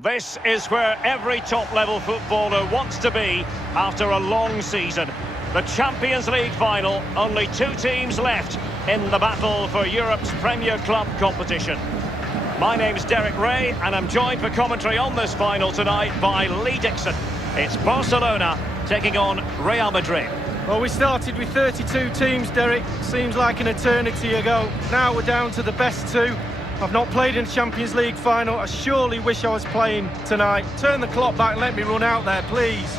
This is where every top-level footballer wants to be after a long season. The Champions League final, only two teams left in the battle for Europe's Premier Club competition. My name's Derek Ray, and I'm joined for commentary on this final tonight by Lee Dixon. It's Barcelona taking on Real Madrid. Well, we started with 32 teams, Derek. Seems like an eternity ago. Now we're down to the best two. I've not played in a Champions League final. I surely wish I was playing tonight. Turn the clock back and let me run out there, please.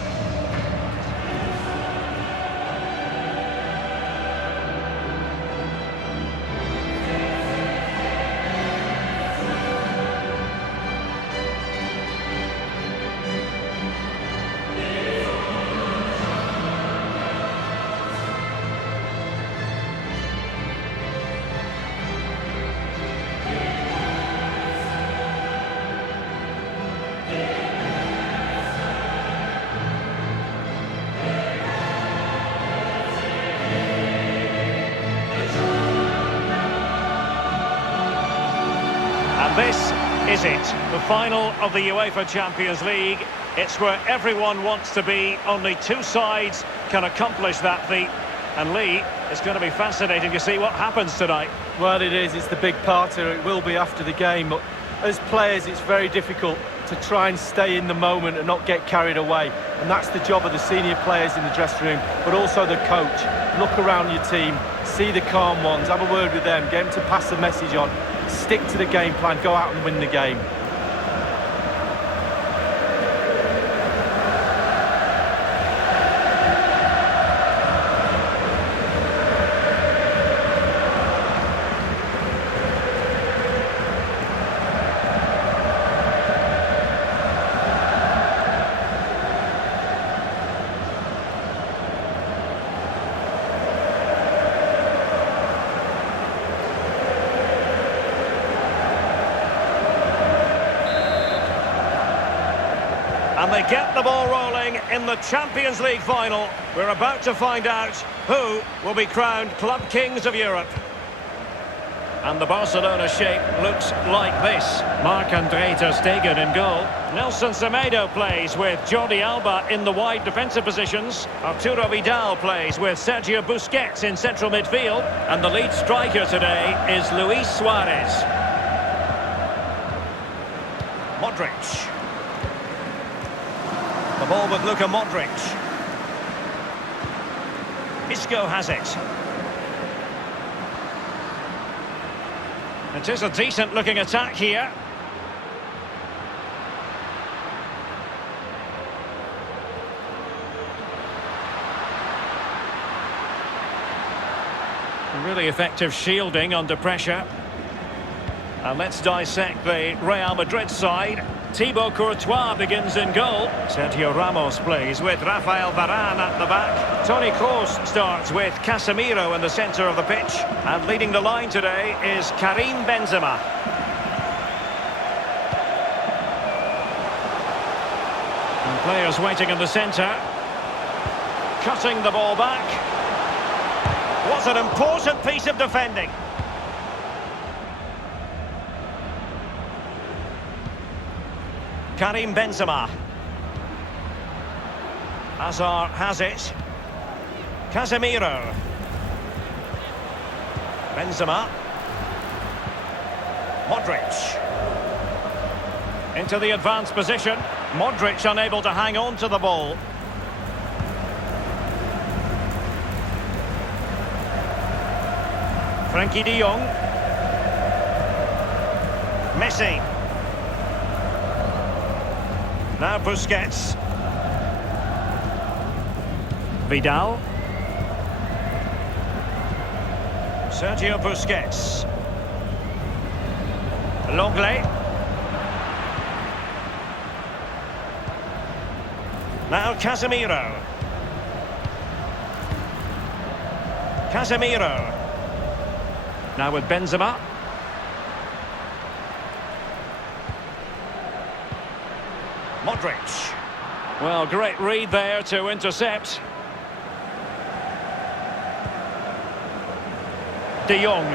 This is it, the final of the UEFA Champions League. It's where everyone wants to be. Only two sides can accomplish that feat. And Lee, it's going to be fascinating to see what happens tonight. Well, it is. It's the big parter. It will be after the game. But as players, it's very difficult to try and stay in the moment and not get carried away. And that's the job of the senior players in the dressing room, but also the coach. Look around your team, see the calm ones, have a word with them, get them to pass the message on. Stick to the game plan, go out and win the game. And they get the ball rolling in the Champions League final. We're about to find out who will be crowned Club Kings of Europe. And the Barcelona shape looks like this. Marc-Andre ter Stegen in goal. Nelson Semedo plays with Jordi Alba in the wide defensive positions. Arturo Vidal plays with Sergio Busquets in central midfield. And the lead striker today is Luis Suarez. Modric. The ball with Luka Modric. Isco has it. It is a decent-looking attack here. Really effective shielding under pressure. And let's dissect the Real Madrid side. Thibaut Courtois begins in goal. Sergio Ramos plays with Rafael Varane at the back. Toni Kroos starts with Casemiro in the centre of the pitch. And leading the line today is Karim Benzema. And players waiting in the centre. Cutting the ball back. What an important piece of defending. Karim Benzema. Hazard has it. Casemiro. Benzema. Modric. Into the advanced position. Modric unable to hang on to the ball. Frenkie de Jong. Messi. Now Busquets. Vidal. Sergio Busquets. Longley. Now Casemiro. Casemiro. Now with Benzema. Modric. Well, great read there to intercept. De Jong.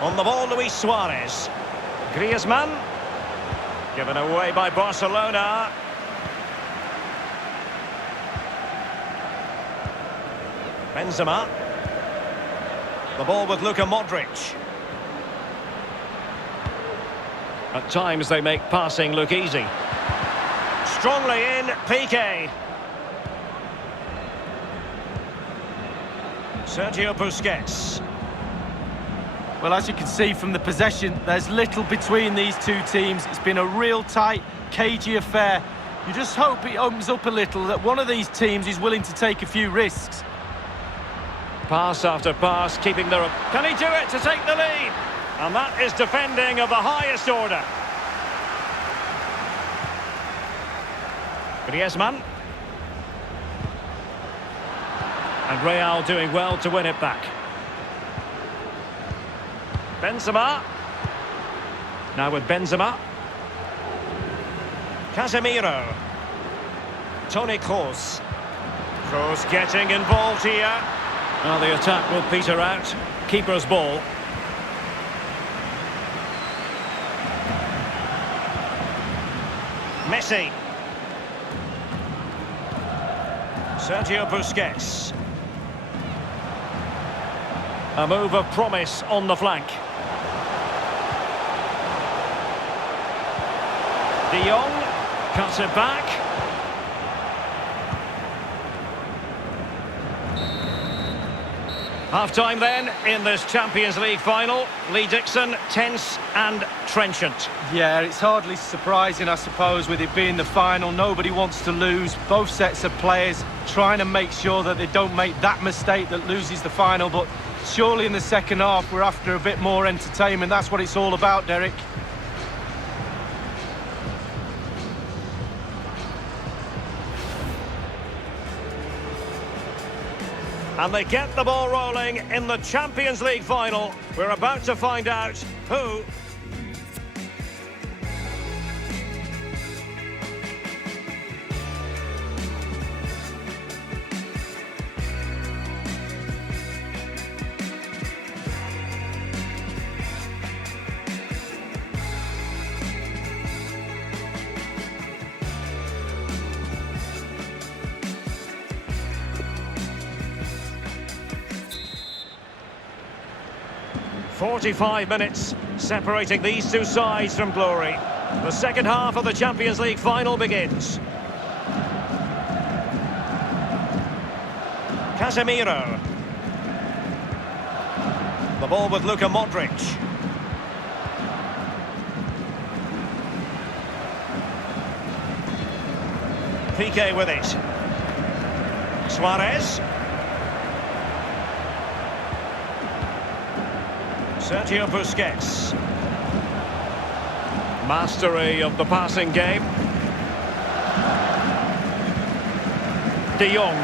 On the ball, Luis Suarez. Griezmann. Given away by Barcelona. Benzema. The ball with Luka Modric. At times they make passing look easy. Strongly in, Piqué. Sergio Busquets. Well, as you can see from the possession, there's little between these two teams. It's been a real tight, cagey affair. You just hope it opens up a little, that one of these teams is willing to take a few risks. Pass after pass, keeping their... Can he do it to take the lead? And that is defending of the highest order. Griezmann. And Real doing well to win it back. Benzema. Now with Benzema. Casemiro. Toni Kroos. Kroos getting involved here. Well, the attack will peter out. Keeper's ball. Messi. Sergio Busquets. A move of promise on the flank. De Jong cuts it back. Half-time then in this Champions League final. Lee Dixon, tense and trenchant. Yeah, it's hardly surprising, I suppose, with it being the final. Nobody wants to lose. Both sets of players trying to make sure that they don't make that mistake that loses the final. But surely in the second half, we're after a bit more entertainment. That's what it's all about, Derek. And they get the ball rolling in the Champions League final. We're about to find out who... ...45 minutes separating these two sides from glory. The second half of the Champions League final begins. Casemiro. The ball with Luka Modric. Piqué with it. Suarez. Sergio Busquets. Mastery of the passing game. De Jong.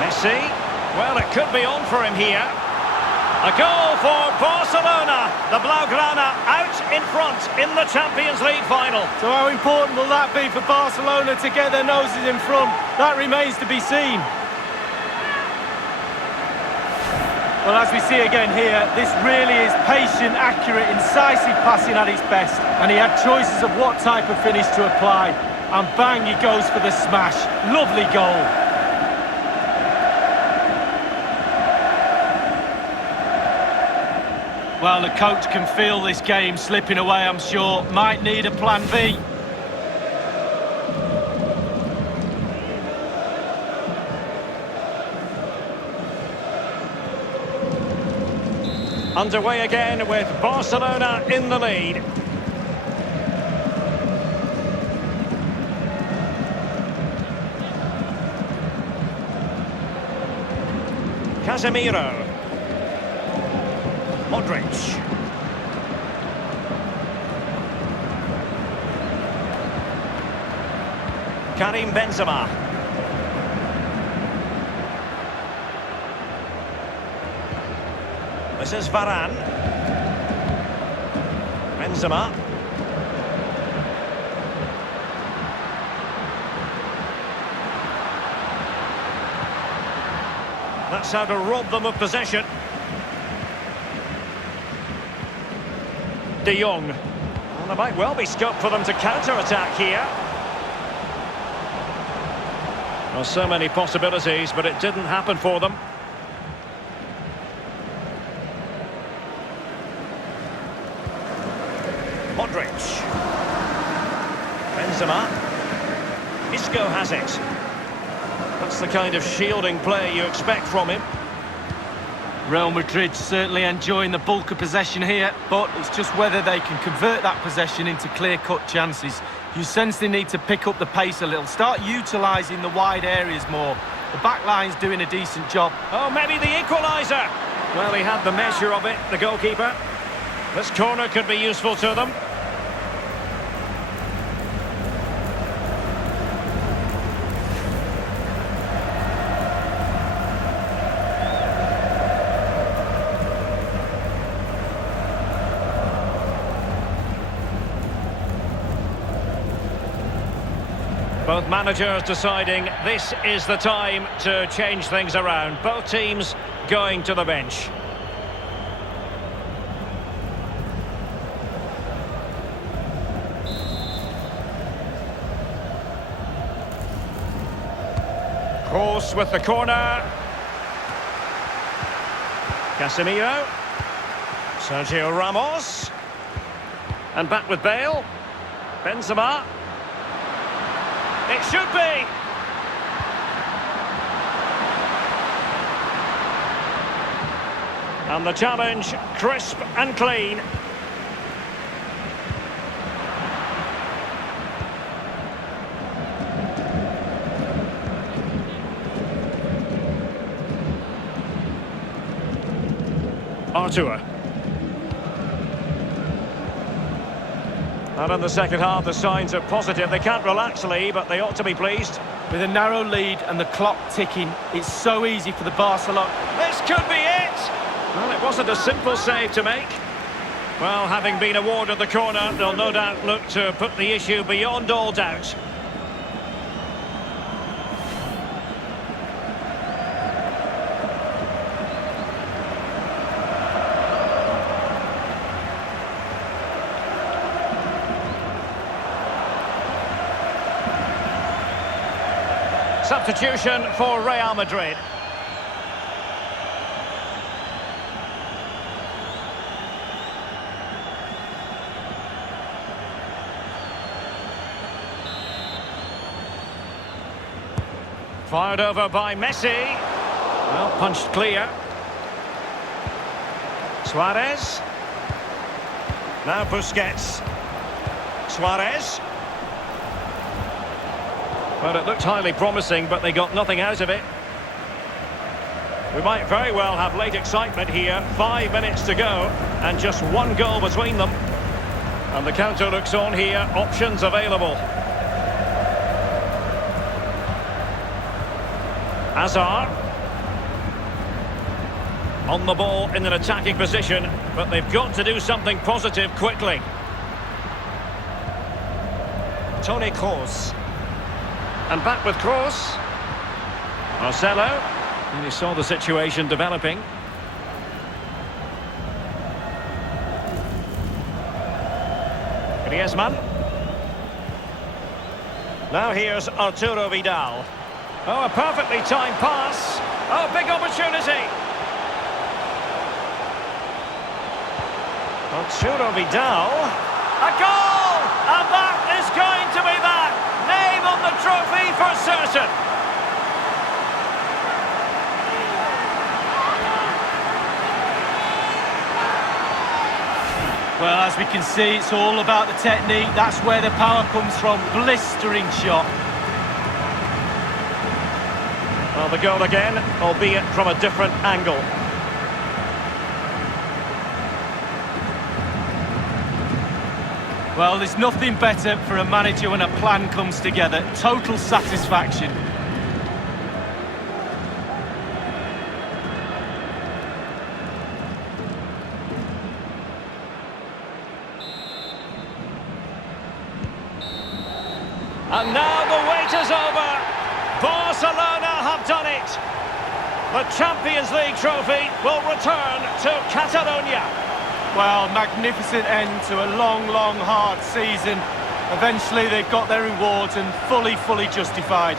Messi. Well, it could be on for him here. A goal for Barcelona. The Blaugrana out in front in the Champions League final. So how important will that be for Barcelona to get their noses in front? That remains to be seen. Well, as we see again here, this really is patient, accurate, incisive passing at its best. And he had choices of what type of finish to apply. And bang, he goes for the smash. Lovely goal. Well, the coach can feel this game slipping away, I'm sure. Might need a plan B. Underway again with Barcelona in the lead. Casemiro. Modric. Karim Benzema. This is Varane. Benzema. That's how to rob them of possession. De Jong. Well, there might well be scope for them to counter-attack here. Well, so many possibilities, but it didn't happen for them. Modric. Benzema. Isco has it. That's the kind of shielding play you expect from him. Real Madrid certainly enjoying the bulk of possession here, but it's just whether they can convert that possession into clear-cut chances. You sense they need to pick up the pace a little, start utilising the wide areas more. The back line's doing a decent job. Oh, maybe the equaliser. Well, he had the measure of it, the goalkeeper. This corner could be useful to them. Both managers deciding this is the time to change things around. Both teams going to the bench. Kroos with the corner. Casemiro. Sergio Ramos. And back with Bale. Benzema. It should be. And the challenge, crisp and clean. Artur. And in the second half, the signs are positive. They can't relax, Lee, but they ought to be pleased. With a narrow lead and the clock ticking, it's so easy for the Barcelona. This could be it! Well, it wasn't a simple save to make. Well, having been awarded the corner, they'll no doubt look to put the issue beyond all doubt. Substitution for Real Madrid. Fired over by Messi. Well, punched clear. Suarez. Now Busquets. Suarez. Well, it looked highly promising, but they got nothing out of it. We might very well have late excitement here. 5 minutes to go, and just one goal between them. And the counter looks on here. Options available. Hazard. On the ball in an attacking position, but they've got to do something positive quickly. Toni Kroos. And back with Kroos. Marcelo. And he saw the situation developing. Griezmann. Now here's Arturo Vidal. Oh, a perfectly timed pass. Oh, big opportunity. Arturo Vidal. A goal! And that is going to be that. Name on the trophy for certain. Well, as we can see, it's all about the technique. That's where the power comes from. Blistering shot. Well, the goal again, albeit from a different angle. Well, there's nothing better for a manager when a plan comes together. Total satisfaction. And now the wait is over. Barcelona have done it. The Champions League trophy will return to Catalonia. Well, magnificent end to a long, hard season. Eventually they've got their rewards and fully justified.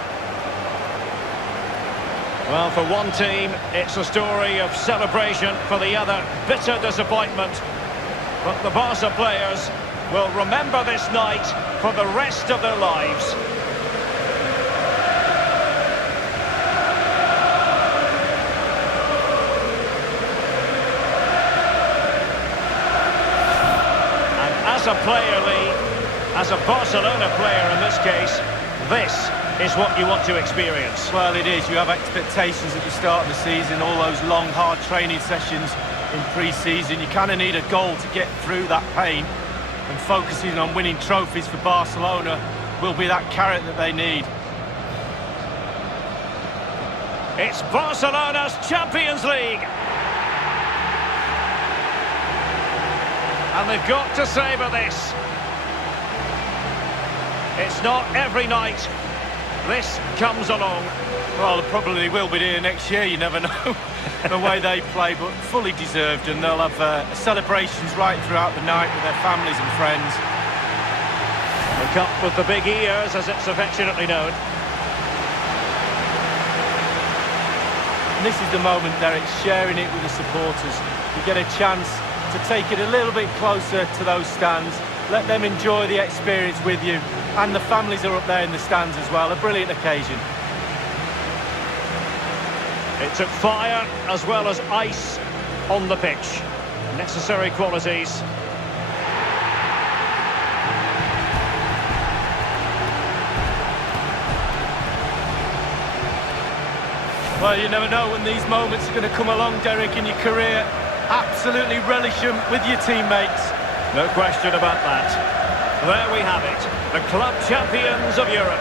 Well, for one team, it's a story of celebration. For the other, bitter disappointment. But the Barca players will remember this night for the rest of their lives. And as a player, Lee, as a Barcelona player in this case, this is what you want to experience. Well, it is. You have expectations at the start of the season, all those long, hard training sessions in pre-season. You kind of need a goal to get through that pain, and focusing on winning trophies for Barcelona will be that carrot that they need. It's Barcelona's Champions League. And they've got to savour this. It's not every night this comes along. Well, they probably will be here next year, you never know, the way they play, but fully deserved, and they'll have celebrations right throughout the night with their families and friends. The cup with the big ears, as it's affectionately known. And this is the moment, Derek, sharing it with the supporters. You get a chance to take it a little bit closer to those stands, let them enjoy the experience with you, and the families are up there in the stands as well. A brilliant occasion. It took fire as well as ice on the pitch. Necessary qualities. Well, you never know when these moments are going to come along, Derek, in your career. Absolutely relish them with your teammates. No question about that. There we have it. The club champions of Europe.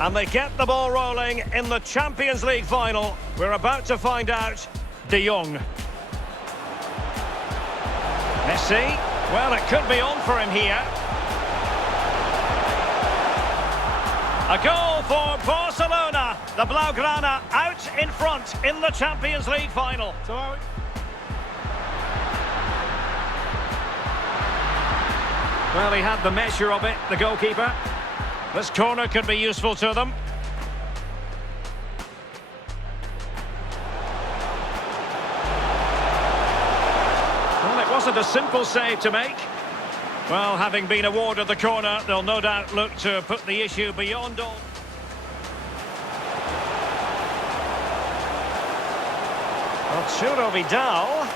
And they get the ball rolling in the Champions League final. We're about to find out De Jong. Messi. Well, it could be on for him here. A goal for Barcelona. The Blaugrana out in front in the Champions League final. Well, he had the measure of it, the goalkeeper. This corner could be useful to them. Well, it wasn't a simple save to make. Well, having been awarded the corner, they'll no doubt look to put the issue beyond all. Arturo Vidal.